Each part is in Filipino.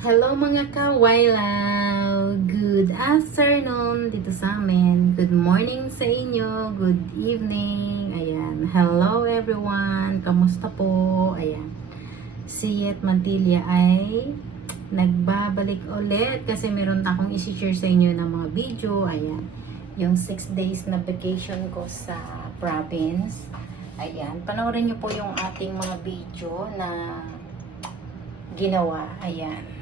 Hello mga kawailaw! Good afternoon dito sa amin. Good morning sa inyo. Good evening. Ayan. Hello everyone. Kamusta po? Ayan. Si Yet Mantilla ay nagbabalik ulit kasi meron akong isi-share sa inyo ng mga video. Ayan. Yung 6 days na vacation ko sa province. Ayan. Panoorin nyo po yung ating mga video na ginawa. Ayan.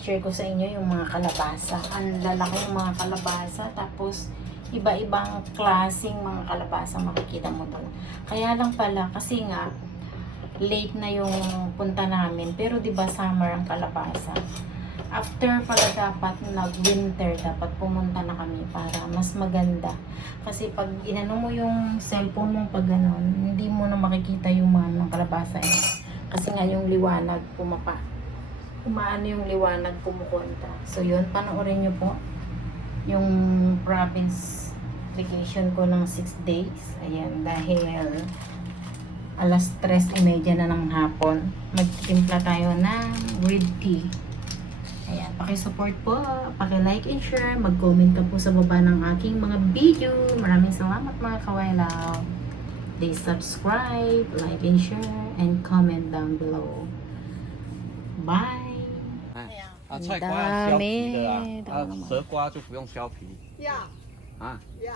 Share ko sa inyo yung mga kalabasa. Ang lalaki ng mga kalabasa. Tapos, iba-ibang klaseng mga kalabasa makikita mo doon. Kaya lang pala, kasi nga, late na yung punta namin. Pero, di ba summer ang kalabasa. After pala dapat nag-winter, dapat pumunta na kami para mas maganda. Kasi pag inano mo yung cellphone mo pag ganon, hindi mo na makikita yung mga ng kalabasa. Kasi nga yung liwanag umaano yung liwanag kumukontra. So yun, panoorin nyo po yung province vacation ko ng 6 days. Ayan, dahil alas 3:30 na ng hapon, magtimpla tayo ng red tea. Ayan, pakisupport po, paki-like and share, mag-comment ka po sa baba ng aking mga video. Maraming salamat mga kawailaw. Please subscribe, like and share, and comment down below. Bye! 菜瓜要削皮的蛇蛇瓜就不用削皮。呀啊，呀，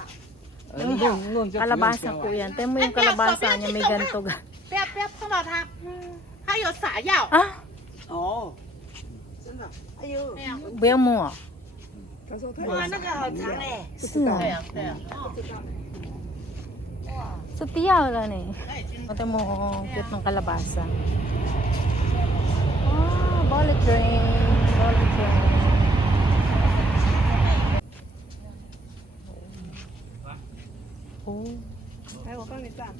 弄就不用 Kalabasa 削 po 啊。 yan. Tignan mo yung kalabasa niya, may ganito. 不要碰到它，它有撒药。 Ah, 哦，真的，哎呦，那样， buya mo ah. 哇，那个好长哎。是啊。对啊，对啊。 Sa tiyaw lang eh. Ito mo, cute ng kalabasa. Ah, bullet train. Bullet train. Oh. 来，我帮你站。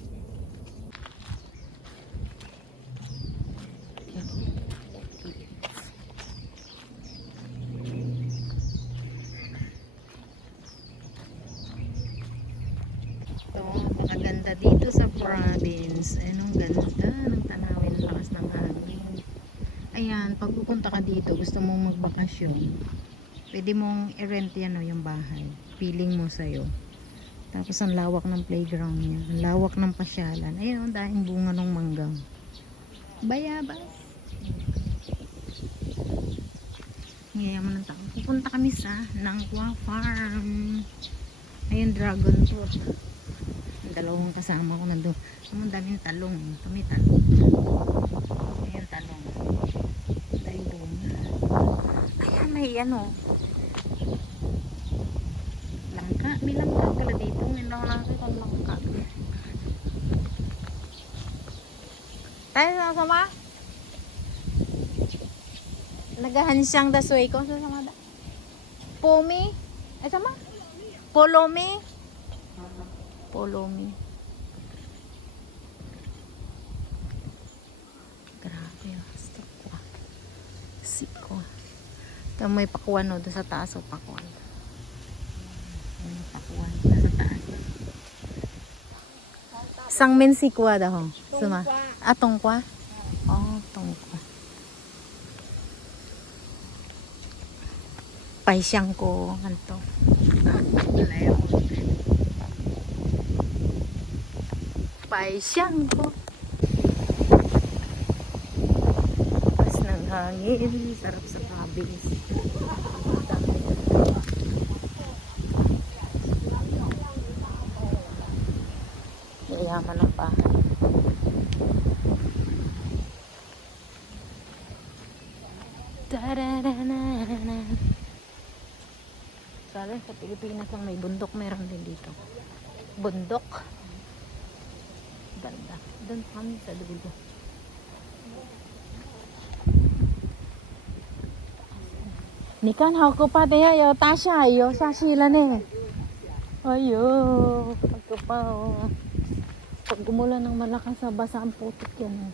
Napakaganda dito sa province. Anong ganda ng tanawin, lakas ng hangin. Ayan, pag pupunta ka dito, gusto mong magbakasyon, pwede mong i-rent yan, yung bahay. Feeling mo sa'yo. Tapos ang lawak ng playground niya. Ang lawak ng pasyalan. Ayun, dahil bunga ng manggang. Bayabas. Ngayon ng tao. Pupunta kami sa Nangwa Farm. Ayun, dragon fruit. Dalawang kasama ko nandun. Ang daming talong. Kami talong. Ayan talong. Dahil bunga. Ayan may ano. Langka. May langka pala dito. May nakakita ng langka. Tayo sama? Nagahansyang dasway ko. Sama da. Pomi. Ay sama? Polomi. Polomi. Grabe yung sikwa. Sikwa. Ito may pakuan o doon sa taas o pakuan. May pakuan doon sa taas. Sangmen sikwa daw. Suma? Ah, tongkwa? Oh, tongkwa. Paisang ko. Kanto. Layo. Paisang ko. Pas ng hangin. Sarap sa province. Yayaman ang bahay. Tararana. Kala sa Pilipinas lang may bundok, meron din dito. Bundok. Ganda. Doon kami sa dulo. Nikan hako pa de yo tasha yo sa sila ne. Ayo, pagkapaw. Pag gumulan ng malakas sa basa ang putik yan.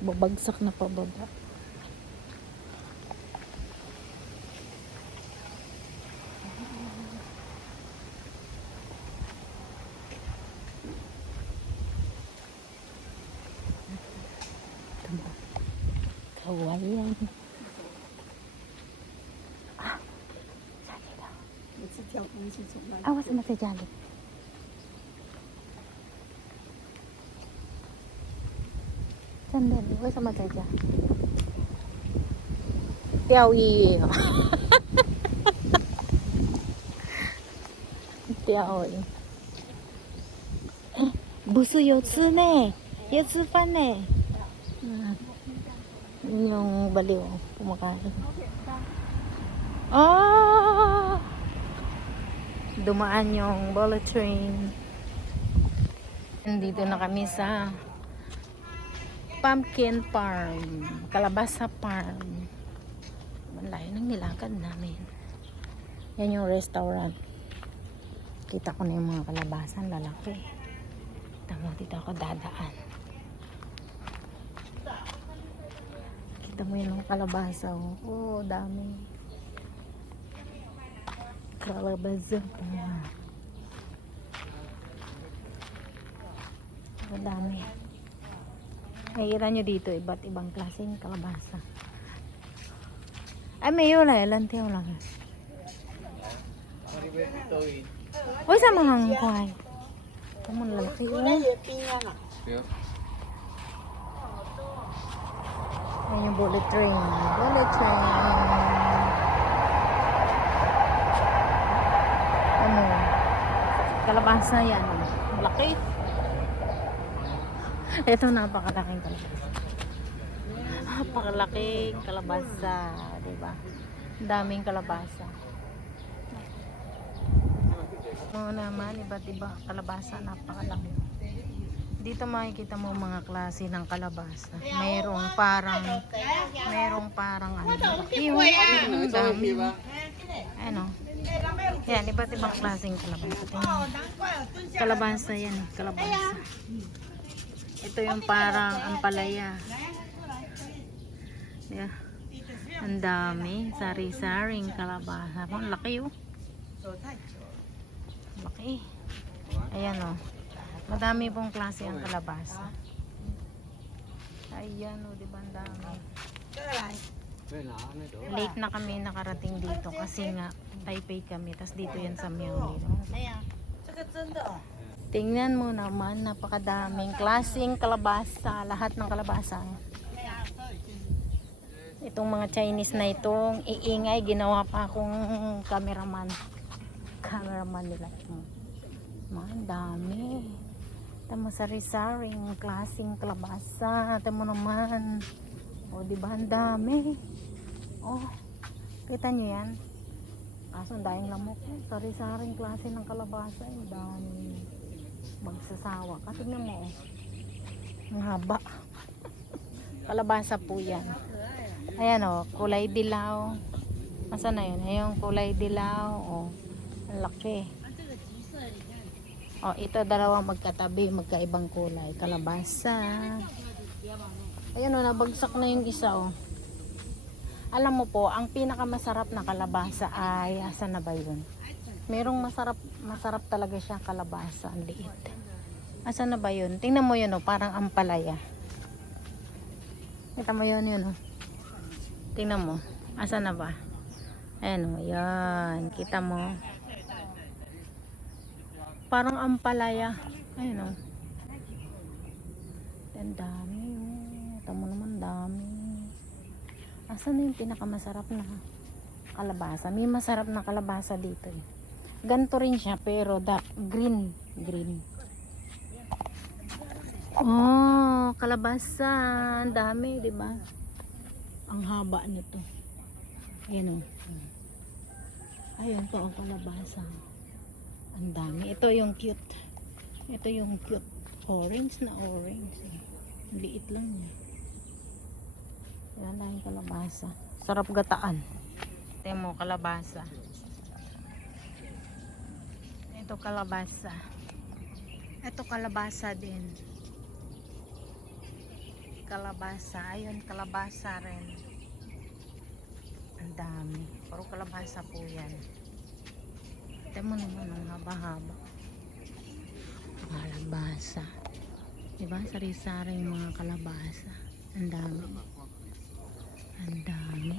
Babagsak na pababa. Kawayan. 啊，为什么在家里？真的，你为什么在家？钓鱼哦，钓鱼。不是有吃呢，有吃饭呢。Yung baliw, kumakain. Oh! Dumaan yung bullet train. Nandito na kami sa pumpkin farm, kalabasa farm. Malayo ng nilakad namin. Yan yung restaurant. Kita ko na yung mga kalabasan, lalaki. Tama, dito ako dadaan. Kita mo yung kalabasa. Oh, dami. Kalabasa. Ang dami. Nakikita nyo dito, iba't ibang klaseng kalabasa. Ay, may yun lang. Lantiyaw lang. Uy, sa mga hangkway. Ito mo lalaki. Ayan yung bullet train. Bullet train. Ano? Kalabasa yan. Laki. Ito napakalaking kalabasa. Napakalaking kalabasa. Diba? Daming kalabasa. Oo naman, iba't iba kalabasa. Napakalaki. Dito makikita mo mga klase ng kalabasa. Mayroong parang ano, ang dami. Ano? Yan, iba't ibang klaseng kalabasa. Kalabasa yan, kalabasa. Ito yung parang ampalaya. Yeah. Ang dami, sari-saring kalabasa. Ang laki oh. Laki. Ayan oh. Madami pong klase ang kalabasa. Ayan o, diba ang dami. Late na kami nakarating dito kasi nga Taipei kami. Tapos dito yan sa Miaoli. No? Tingnan mo naman, napakadaming klaseng kalabasa. Lahat ng kalabasa. Itong mga Chinese na itong iingay, ginawa pa akong cameraman. Cameraman nila. Ang dami. Tama sari-saring klaseng kalabasa. Tama naman. O, diba ang dami? Oh, kita nyo yan? Kaso ang dahing lamok. Sari-saring klase ng kalabasa. Ang dami. Magsasawa ka. Tignan mo. Ang haba. Kalabasa po yan. Ayan o, kulay dilaw. Asa na yun? Ayun, kulay dilaw. O, ang laki. Oh, ito dalawa magkatabi, magkaibang kulay. Kalabasa. Ayun oh, nabagsak na yung isa oh. Alam mo po, ang pinakamasarap na kalabasa ay, asan na ba yun? Merong masarap talaga siya kalabasa, ang liit. Asan na ba yun? Tingnan mo yun oh, parang ampalaya. Kita mo yun oh. Tingnan mo, asan na ba? Ayan oh, yan. Kita mo. Parang ampalaya. Ayun o. Ang dami o. Tamo naman dami. Asan na yung pinakamasarap na kalabasa? May masarap na kalabasa dito eh. Ganto rin siya pero green. Green. Oh, kalabasa. Ang dami, di ba? Ang haba nito. Ayun o. Ayun po ang kalabasa. Ang dami. Ito yung cute. Ito yung cute. Orange na orange. Liit lang niya. Yan lang yung kalabasa. Sarap gataan. Ito mo kalabasa. Ito kalabasa. Ito kalabasa din. Kalabasa. Ayun, kalabasa rin. Ang dami. Puro kalabasa po yan. Ito mo naman ang haba-haba. Kalabasa. Diba? Sari-saring mga kalabasa. Ang dami. Ang dami.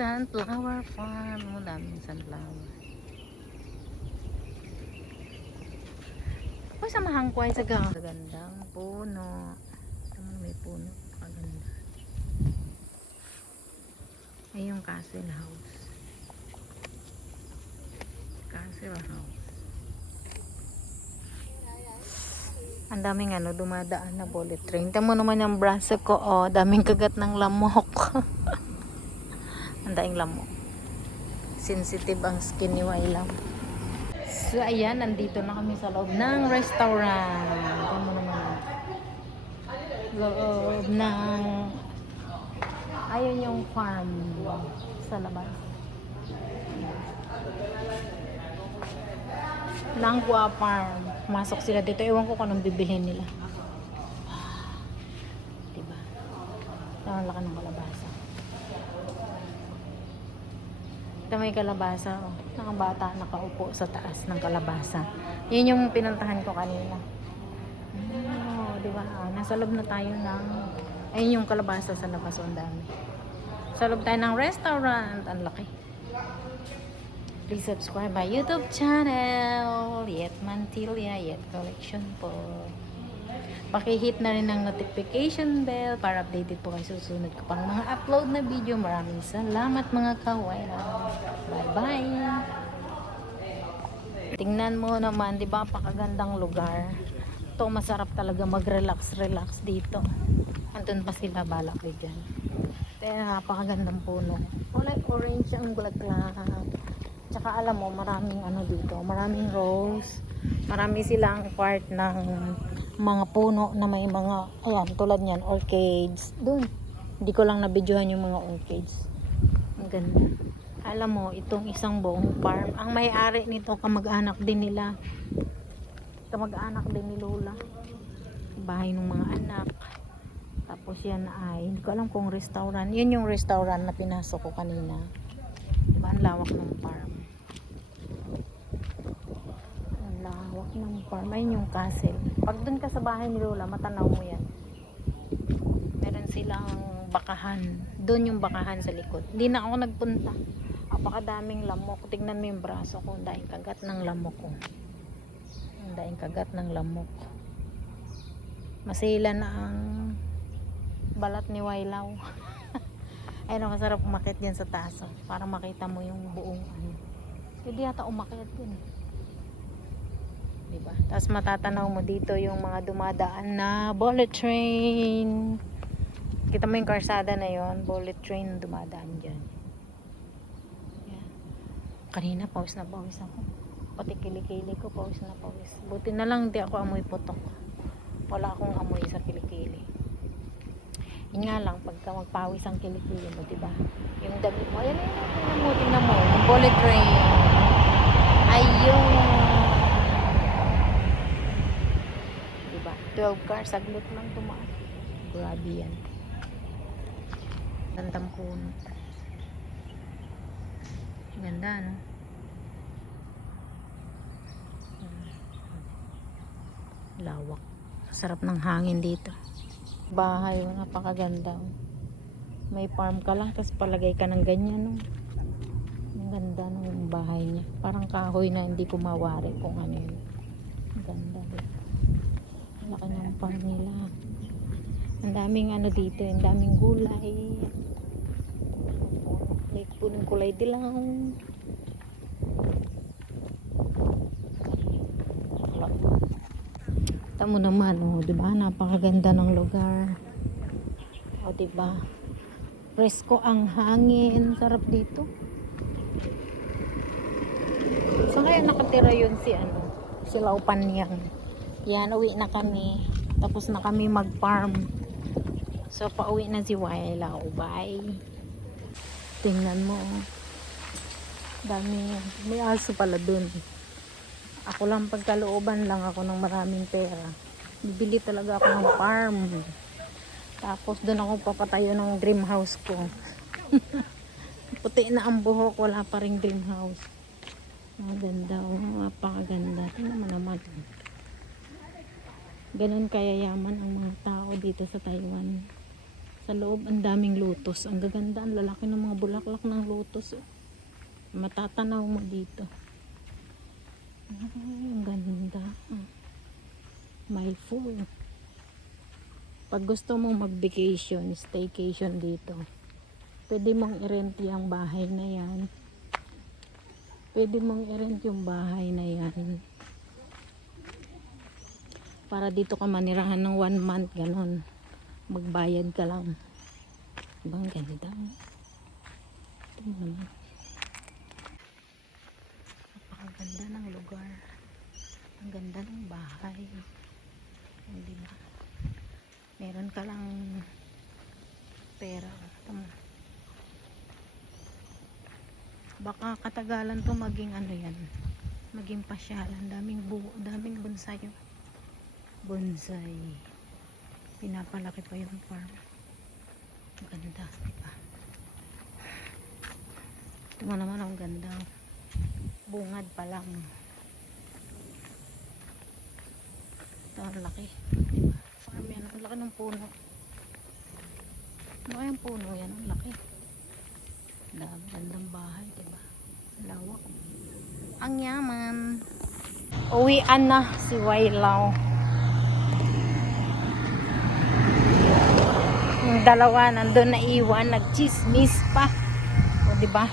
Sunflower farm. Ang daming sunflower. Uy, samahan ko ay sa gandang puno. May puno. Kaganda. Ay yung castle house. Castle house. Ang daming dumadaan na bullet train. Tamo naman yung braso ko. Oh, daming kagat ng lamok. Ang daing lamok. Sensitive ang skin ni Wailam. So, ayan. Nandito na kami sa loob ng restaurant. Tamo naman. Loob ng ayun yung farm sa labas. Langua Farm. Masok sila dito. Ewan ko kung anong bibilhin nila. Diba? Ang laki ng kalabasa. Ito may kalabasa. Oh. Nakabata nakaupo sa taas ng kalabasa. Yun yung pinuntahan ko kanina. Oh, diba? Nasa loob na tayo ng ayun yung kalabasa sa labas. Ang dami. Sa loob tayo ng restaurant. Ang laki. Please subscribe my YouTube channel, Yet Mantilia, Yet Collection po. Paki-hit na rin ang notification bell para updated po kayo susunod ko pang mga upload na video. Maraming salamat mga kaway. Bye-bye! Tingnan mo naman, di ba, pakagandang lugar. Ito, masarap talaga mag-relax dito. Andun pa sila, balak ko dyan. Kaya, napakagandang puno. Kulay orange ang bulaklak. Tsaka alam mo, maraming dito, maraming rose, marami silang part ng mga puno na may mga, ayan, tulad niyan, orchids. Doon, hindi ko lang nabidyohan yung mga orchids. Ang ganda. Alam mo, itong isang buong farm, ang may-ari nito, kamag-anak din nila. Kamag-anak din ni Lola. Bahay ng mga anak. Tapos yan ay, hindi ko alam kung restaurant. Yun yung restaurant na pinasok ko kanina. Diba, ang lawak ng farm. Ang lawak ng farm. Ayun yung castle. Pag dun ka sa bahay ni Lola, matanaw mo yan. Meron silang bakahan. Doon yung bakahan sa likod. Hindi na ako nagpunta. Apakadaming lamok. Tignan mo yung braso ko. Ang daing kagat ng lamok ko. Ang daing kagat ng lamok. Masila na ang balat ni Wailaw. Ayun, masarap umakit dyan sa taas. Para makita mo yung buong Pwede yata umakit din. Diba? Tapos matatanaw mo dito yung mga dumadaan na bullet train. Kita mo yung karsada na yon, bullet train dumadaan dyan. Yan. Kanina pawis na pawis ako. Pati kilikili ko pawis na pawis. Buti na lang di ako amoy putok. Wala akong amoy sa kilikili. Yun nga lang, pagka magpawis ang kilikili mo, diba? Yung damit mo, ayan, tingnan mo, yung bullet train. Ayun. Diba? 12 cars, saglit lang tumaan. Grabe yan. Gandang puno. Ganda, no? Lawak. Sarap ng hangin dito. Bahay, napakaganda. May farm ka lang, tapos palagay ka ng ganyan, no? Ang ganda ng bahay niya. Parang kahoy na hindi kumawari kung ano yun. Ang ganda. Laki ng farm nila. Ang daming dito, ang daming gulay. May punong kulay dilaw. Tamo naman, diba? Napakaganda ng lugar. Diba? Presko ang hangin. Sarap dito. Saan kaya nakatira yun si Laupan niyang? Yan, uwi na kami. Tapos na kami mag-farm. So, pauwi na si Wailaw. Bye. Tingnan mo. Dami. May aso pala dun. Ako lang pagkalooban lang ako ng maraming pera. Bibili talaga ako ng farm. Tapos doon ako papatayo ng dream house ko. Puti na ang buhok, wala pa ring dream house. Maganda, napakaganda. Tingnan mo naman. Ganun kaya yaman ang mga tao dito sa Taiwan. Sa Sa loob, ang daming lotus. Ang gaganda, ang lalaki ng mga bulaklak ng lotus. Oh. Matatanaw mo dito. Ay, ang ganda. May full. Pag gusto mong mag-vacation, staycation dito, pwede mong i-rent yung bahay na yan. Pwede mong i-rent yung bahay na yan. Para dito ka manirahan ng 1 month, ganon. Magbayad ka lang. Ibang ganda. Ito mo naman. Napakaganda ng lugar. Ang ganda ng bahay. Hindi ba? Meron ka lang pera. Ito mo. Baka katagalan to maging ano yan. Maging pasyalan. Daming bonsai. Bonsai. Pinapalaki pa yung farm. Ganda, diba? Ito mo naman ang ganda. Bungad pa lang. Ito ang laki. Diba? Farm yan. Ang laki ng puno. Ano kayang puno yan? Ang laki. Gandang bahay, diba? Lawak. Ang yaman. Uwian na si Wailaw. Yung dalawa nandun na iwan, nagchismis pa. O diba?